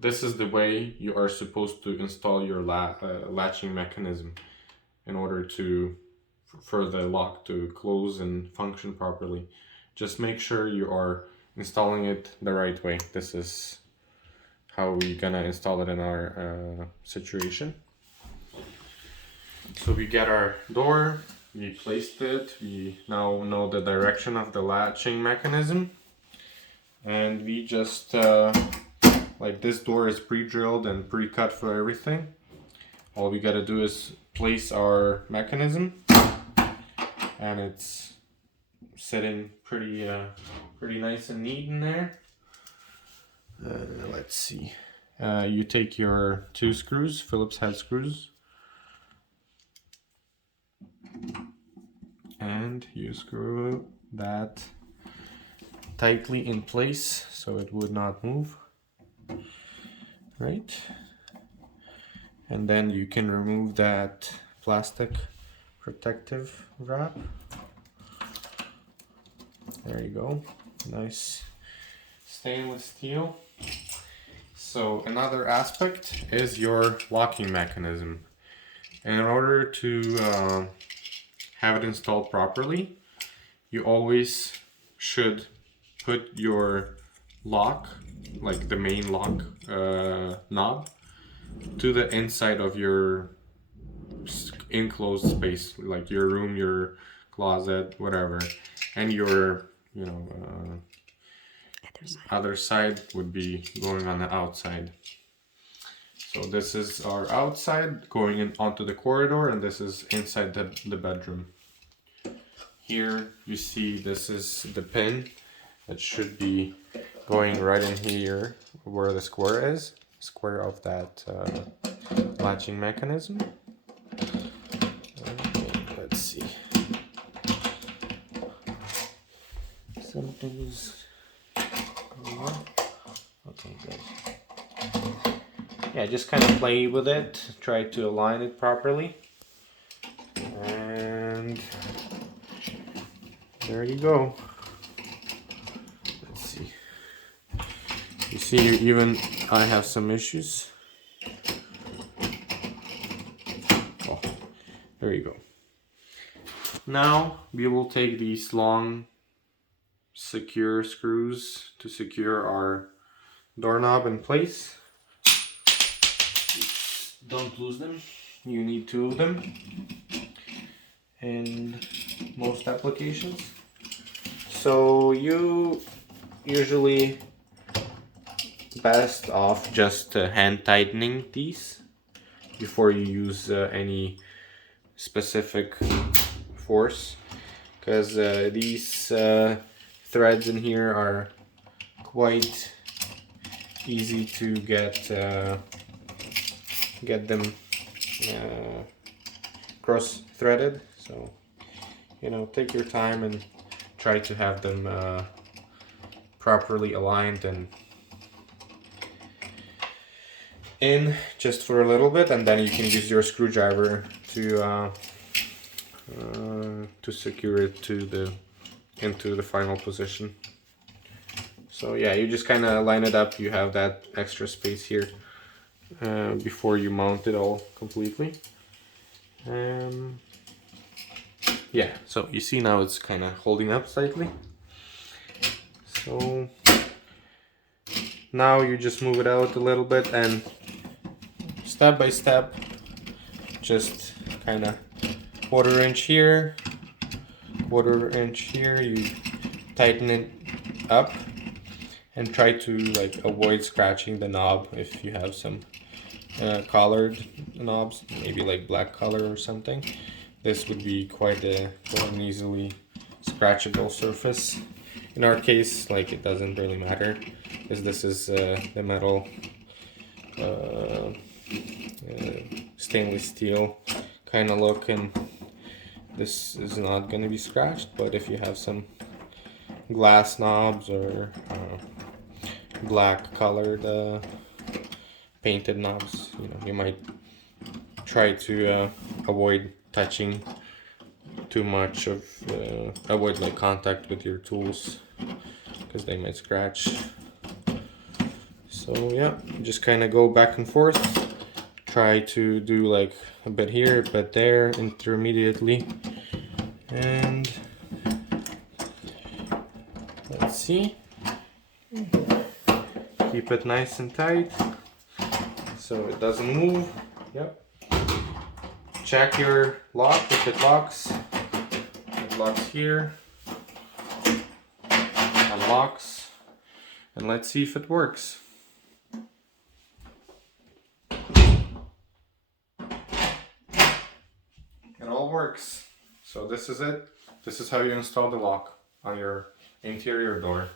this is the way you are supposed to install your latching mechanism in order to for the lock to close and function properly. Just make sure you are installing it the right way. This is how we gonna install it in our situation. So we get our door, we placed it, we now know the direction of the latching mechanism, and we just like this door is pre-drilled and pre-cut for everything. All we gotta do is place our mechanism, and it's sitting pretty nice and neat in there. Let's see. You take your 2 screws, Phillips head screws, and you screw that tightly in place so it would not move. Right? And then you can remove that plastic protective wrap. There you go. Nice stainless steel. So another aspect is your locking mechanism. And in order to have it installed properly, you always should put your lock, like the main lock knob, to the inside of your enclosed space, like your room, your closet, whatever, and your other side would be going on the outside. So this is our outside going in onto the corridor, and this is inside the bedroom. Here you see this is the pin that should be going right in here where the square of that latching mechanism. Okay, let's see. Something's going on. Okay, good. Yeah, just kind of play with it, try to align it properly, and there you go. Let's see. You see, even I have some issues. Oh, there you go. Now we will take these long secure screws to secure our doorknob in place. Don't lose them. You need 2 of them in most applications. So you usually best off just hand tightening these before you use any specific force, because these threads in here are quite easy to get them cross threaded. So take your time and try to have them properly aligned and in just for a little bit, and then you can use your screwdriver to secure it into the final position. So yeah, you just kind of line it up. You have that extra space here before you mount it all completely. Yeah, so you see now it's kind of holding up slightly. So now you just move it out a little bit, and step by step, just kind of quarter inch here, you tighten it up and try to avoid scratching the knob. If you have some colored knobs, maybe like black color or something, this would be quite an easily scratchable surface. In our case, it doesn't really matter, because this is the metal stainless steel kind of look, and this is not going to be scratched. But if you have some glass knobs or black colored painted knobs, you might try to avoid touching too much of avoid contact with your tools, because they might scratch. So So yeah, just kind of go back and forth. Try to do like a bit here, a bit there, intermediately. And let's see. Keep it nice and tight so it doesn't move. Yep. Check your lock if it locks. It locks here. Unlocks. And let's see if it works. It all works. So this is it. This is how you install the lock on your interior door.